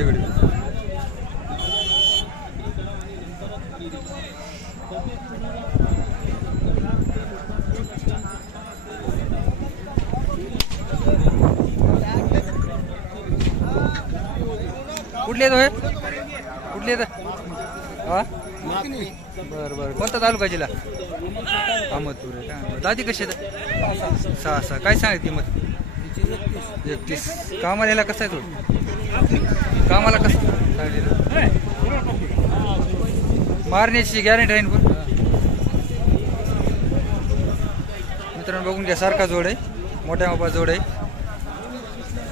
आहे कुठले येतो हो हे कुठले येतं हा? बरं बरं. कोणता तालुका जिल्हा? अहमदपूर आहे का? दादी कशी येतं सहा सहा. काय सांगितली किंमत एकतीस. कामाला याला कसं आहे थोडं कामाला कसं मारण्याची गॅरंटी आहे ना पण मित्रांनो बघून घ्या सारखा जोड आहे. मोठ्या मोबा जोड आहे.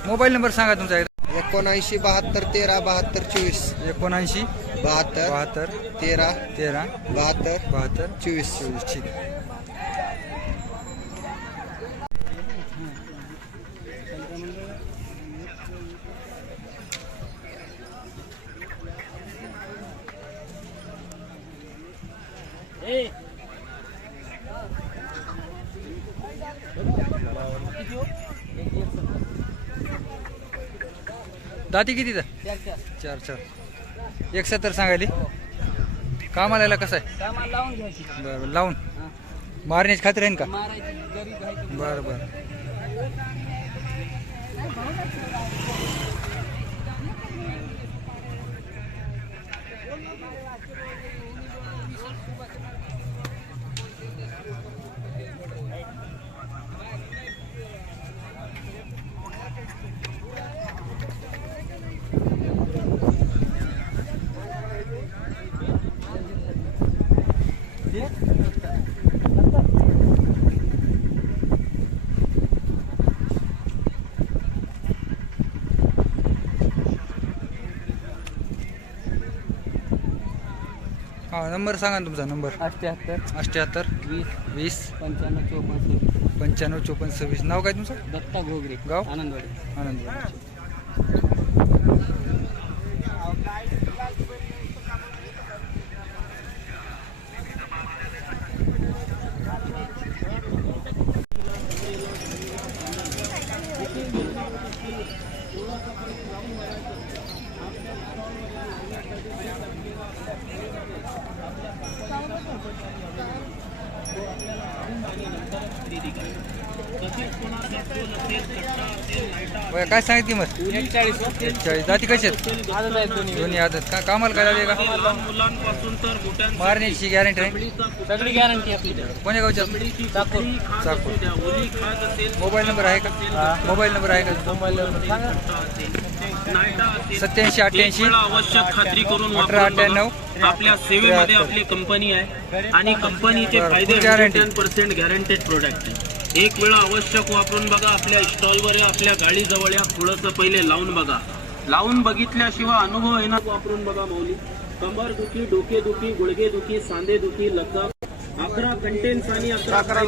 मोबाईल नंबर सांगा तुमचा एकोणऐंशी बहात्तर तेरा बहात्तर चोवीस. एकोणऐंशी बहात्तर बहात्तर तेरा तेरा बहात्तर बहात्तर चोवीस. चोवीस. ठीक आहे दाती किती चार चार. एक सत्तर सांगायली. कामाला याला कसं आहे? बरं बरं लावून. मारण्याची खात्री आहे का? बरं बरं. हा नंबर सांगा ना तुमचा नंबर. अठ्ठ्याहत्तर अठ्ठ्याहत्तर वीस वीस पंच्याण्णव चौपन्न पंच्याण्णव चोपन्न सव्वीस. नाव काय तुमचं? दत्ता घोगरे गाव? आनंदवाडी. आनंद काय सांगितली एकचाळीस चाळीस जाती कशी आहेत? दोन्ही आदत. का कामाला काय झाले का? मारण्याची गॅरंटी आहे? सगळी गॅरंटी आपली कोण्या गावच्या चाकूर. चाकूर. मोबाईल नंबर आहे का? मोबाईल नंबर आहे का? मोबाईल सत्याऐंशी अठ्ठ्याऐंशी. आवश्यक खात्री करून अठरा अठ्ठ्याण्णव. आपल्या सेवेमध्ये आपली कंपनी आहे. आणि कंपनीचे फायदे पर्सेंट गॅरंटेड प्रोडक्ट आहे. एक वेळा आवश्यक वापरून बघा आपल्या स्टॉलवर या आपल्या गाडीजवळ या थोडंसं पहिले लावून बघा. लावून बघितल्याशिवाय अनुभव आहे ना वापरून बघा मौली कंबर दुखी डोके दुखी गुडघे दुखी सांधे दुखी लचक अकरा कंटेन्स आणि अकरा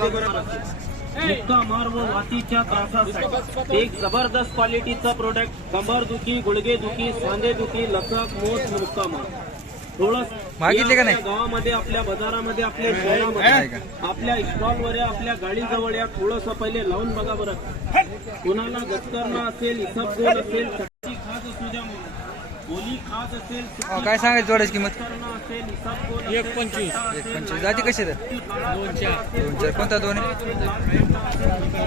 मुक्का मार व वातीच्या त्रासासाठी. एक जबरदस्त क्वालिटीचा प्रोडक्ट कंबर दुखी गुडघे दुखी सांधे दुखी लचक मोठ मुक्का मार. थोडं मागितले का नाही? गावामध्ये आपल्या बाजारामध्ये आपल्या शहरामध्ये? आपल्या स्टॉलवर या आपल्या गाडीजवळ या थोडस पहिले लावून बघा बरं. कोणाला गचकरणं असेल इसबगोल असेल खाज असू द्या म्हणून. ओली खाज असेल हा, काय सांगायचं जोडायची किंमत? एक पंचवीस. एक पंचवीस. जाती कशी आहेत? दोन चार. दोन चार. कोणता दोन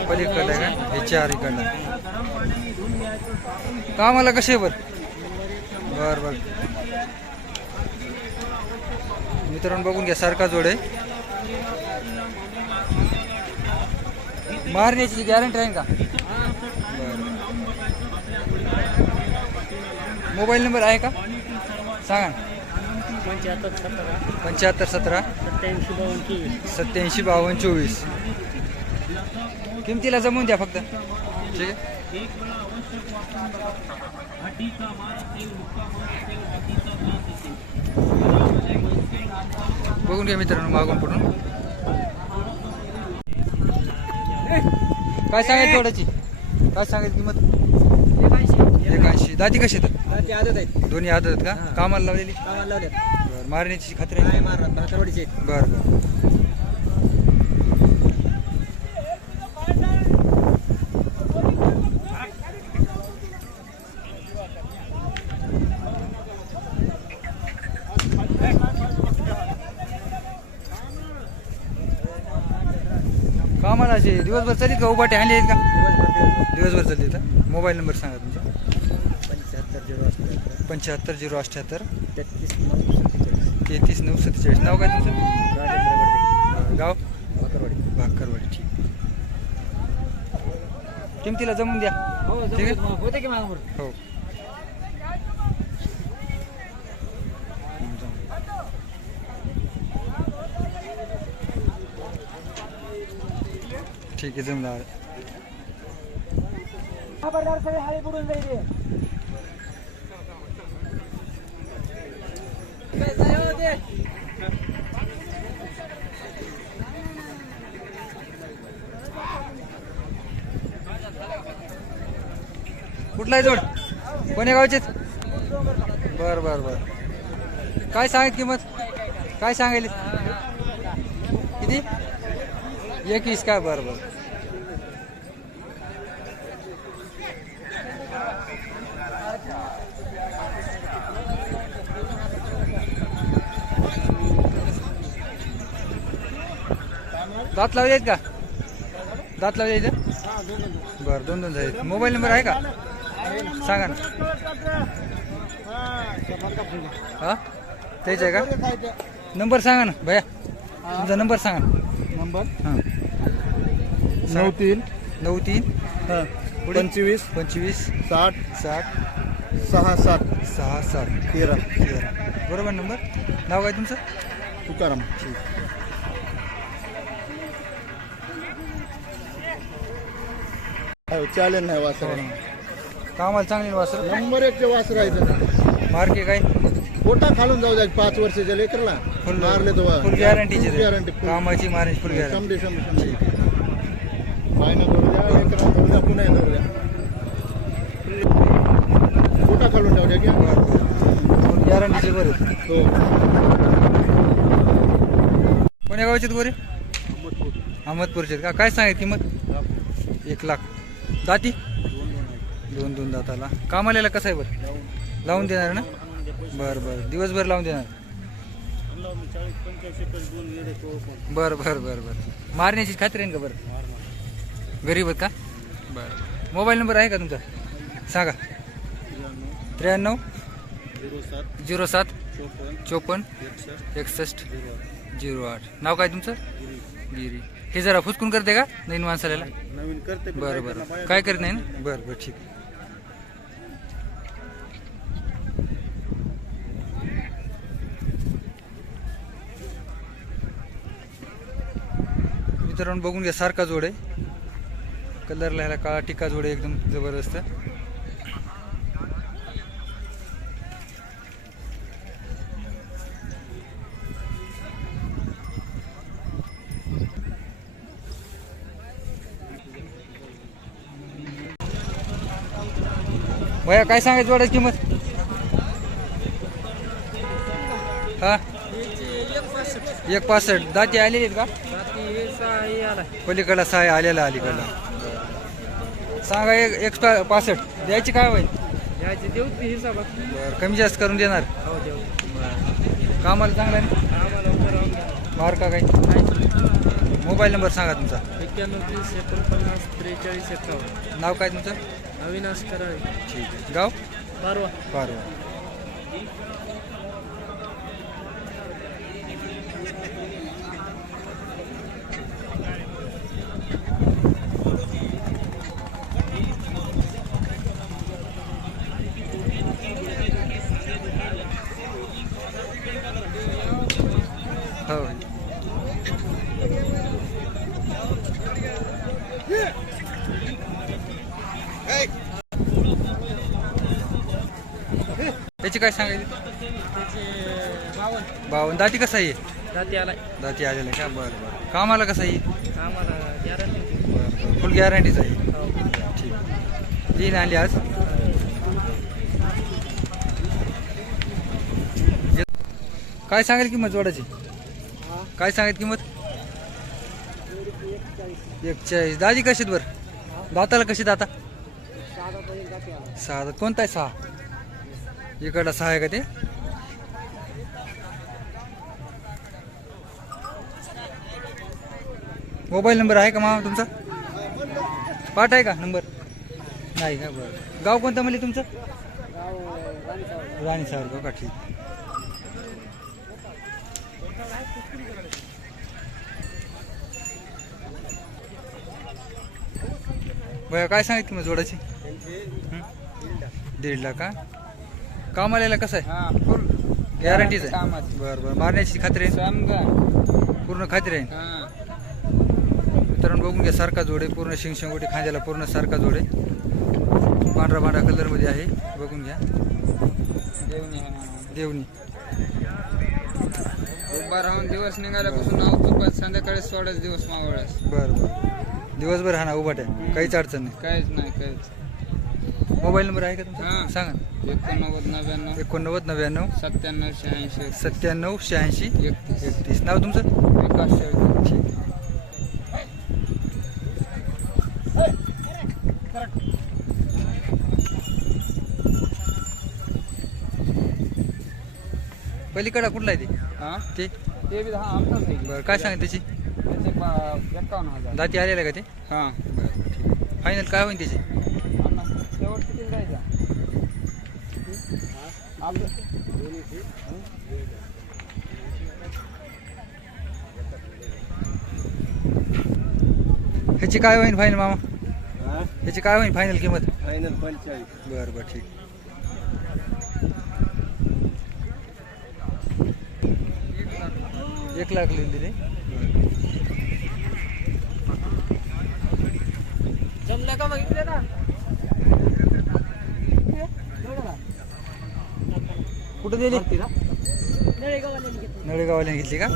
पलीकडला आहे का? हे चार इकडला कामाला कसे बर? बर बर. मित्रांनो बघून घ्या सारखा जोड आहे. मारण्याची गॅरंटी आहे का? मोबाईल नंबर आहे का? सांगा ना. पंच्याहत्तर सतरा. सत्याऐंशी बावन्न चोवीस. किमतीला जमवून द्या फक्त. ठीक आहे. बघून घ्या मित्रांनो मागून पुढून. काय सांगायचं थोड्याची काय सांगायची किंमत? एकाऐंशी. दाती कशी आहेत? आदत आहेत. दोन्ही आदत आहेत का? कामाला लावलेली? लावल्यात बरं मारण्याची खात्री आहे? बरं बरं. असे दिवसभर चालित का उभाटे आणले आहेत का? दिवसभर चालले का मोबाईल नंबर सांगा तुमचा. पंच्याहत्तर झिरो अठ्याहत्तर. पंच्याहत्तर झिरो अठ्ठ्याहत्तर तेहतीस नऊ सत्तेचाळीस तेहतीस नऊ सत्तेचाळीस नाव काय तुमचं? गाव? भाकरवाडी. भाकरवाडी ठीक. किमतीला जमून द्या. ठीक आहे? हो. ठीक आहे जमला. कुठला आहे जोड? कोण्या गावचेच बर बर बर. काय सांगत किंमत? काय सांगायली किती? एकवीस काय बरं बरं दात लावले आहेत का? दात लावले आहेत बरं दोन दोन झाले. मोबाईल नंबर आहे का? सांगा ना. हा? तेच आहे का? नंबर सांगा ना भैया. तुमचा नंबर सांगा ना. नंबर. हां. नऊ तीन नऊ तीन पुढे? पंचवीस. पंचवीस. साठ. साठ. सहा सात. सहा सात. तेरा. तेरा. बरोबर नंबर? नाव काय तुमचं? तुकाराम. चालेल नाही वासर. कामाला चांगली वासर. नंबर एक वासर आहे मार्के काय? पोटा खालून जाऊ द्या पाच वर्षाच्या लेकरला. मारले तो फुल गॅरंटीची गॅरंटी कामाची मारायची फुल गॅरंटी शंभर शंभर पायना धरू द्या लेकराला धरू द्या पुन्हा धरू द्या. पोटा खालून जाऊ द्या की गॅरंटीचे बरं. हो. कोण्या गावचे गोरे अहमदपूरचे का? काय सांगेल किंमत? एक लाख. दाती? दोन दोन दाताला. कामाला कसं आहे बरं? लावून देणार ना? बरं बरं. दिवसभर लावून देणार? बरं बरं बरं बरं. मारण्याची खात्री आहे का बरं? गरीब आहेत का? बरं मोबाईल नंबर आहे का तुमचा? सांगा. त्र्याण्णव झिरो सात चोपन्न एकसष्ट झिरो आठ. नाव काय तुमचं? गिरी. हे जरा फुसकून करते का नवीन माणसाला? नवीन करते बरं बरं. काय करत नाही ना? बरं बरं. ठीक आहे. मित्रांनो बघून घ्या सारखा जोड आहे. कलरला ह्याला काळा टिक्का जोड आहे एकदम जबरदस्त. भया काय सांगायचं जोडायची किंमत? हा? एक पासष्ट. दाती आलेली आहेत का? पलीकडला सहाय आलेला अलीकडला. सांगा एक एक पा- पासष्ट. द्यायची काय होईल? देऊ बरं कमी जास्त करून देणार. हो कामाला चांगला आहे? आम्हाला मार्का काय मोबाईल नंबर सांगा तुमचा. एक्क्याण्णव तीस एकोणपन्नास त्रेचाळीस एकावन्न. नाव काय तुमचं? अविनाश कराळे ठीक आहे. गाव? परवा. पारवा. त्याची काय सांगायची? बावन्न दाती कसा आहे? जाती आलाय. दाती आलेला आहे का? बरं बरं. कामाला कसं आहे? आम्हाला गॅरंटी बरं बरं. फुल गॅरंटीच आहे? हो ठीक तीन आणली आज? काय सांगेल किंमत जोडाची काय सांगेल किंमत? एक चाळीस दादी कशीत बरं? दाताला कशी दाता सहा. कोणता आहे सहा? इकडला सहा आहे का ते? मोबाईल नंबर आहे का मामा तुमचा? पाठ आहे का नंबर? नाही का बरं. गाव कोणतं म्हणजे तुमचं? राणी सावरगाव का? ठीक. बरं काय सांगितलं मग जोडाची? हं? दीड लाख का? काम आलेला कसं आहे? हा फुल गॅरंटीच आहे. बरं बरं. मारण्याची खात्री आहे? पूर्ण खात्री आहे? हा. मित्रांनो बघून घ्या सारखा जोडे पूर्ण शिंगशिंगोटी खांद्याला पूर्ण सारखा जोडे. पांढरा पांढरा कलरमध्ये आहे बघून घ्या. देवणी. उभा राहून दिवस निघाल्यापासून नाव चुकत संध्याकाळी सोळाच दिवस मावळस बरं बरं. दिवसभर हा ना उभाट आहे काहीच अडचण नाही. काहीच नाही काहीच. मोबाईल नंबर आहे का तुमचा? हां. सांगा. एकोणनव्वद नव्याण्णव. एकोणनव्वद नव्याण्णव. सत्त्याण्णव शहाऐंशी. सत्त्याण्णव शहाऐंशी. एकतीस. एकतीस. नाव तुमचं? विकास. ठीक पलीकडा कुठला आहे ते? हा? ते? ते बी हा आमचाच आहे. बरं काय सांगा त्याची? त्याचे हजार. दाती आलेला का ते? हा. बरं ठीक फायनल काय होईल त्याची? अण्णा, शेवट किती जायचा आपलं ह्याची काय होईल फायनल मामा? ह्याची काय होईल फायनल किंमत? फायनल पंचेचाळीस बरं बरं ठीक. एक लाख लिहून दिले जमलं का बघितलं ना? कुठं दिली? नळेगावला घेतली का?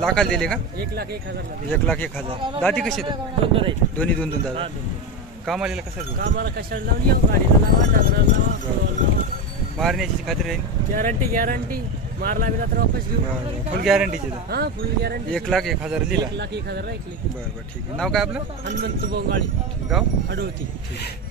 लाखाला दिले का? एक लाख एक हजार एक लाख एक हजार. दाती कशी दोन्ही दोन दोन दादा. कामाला कसं? कामाला कशाला लावून येऊ? गाडीला लावा मारण्याची खात्री राहील गॅरंटी गॅरंटी मारला बिला तर वापस घेऊ बरं फुल गॅरंटीची हा फुल गॅरंटी एक लाख एक हजार लिहिला एक लाख एक हजार ऐकली बरं बरं ठीक आहे. नाव काय आपलं? हनुमंत बोंगाळी. गाव? अडवती. ठीक आहे.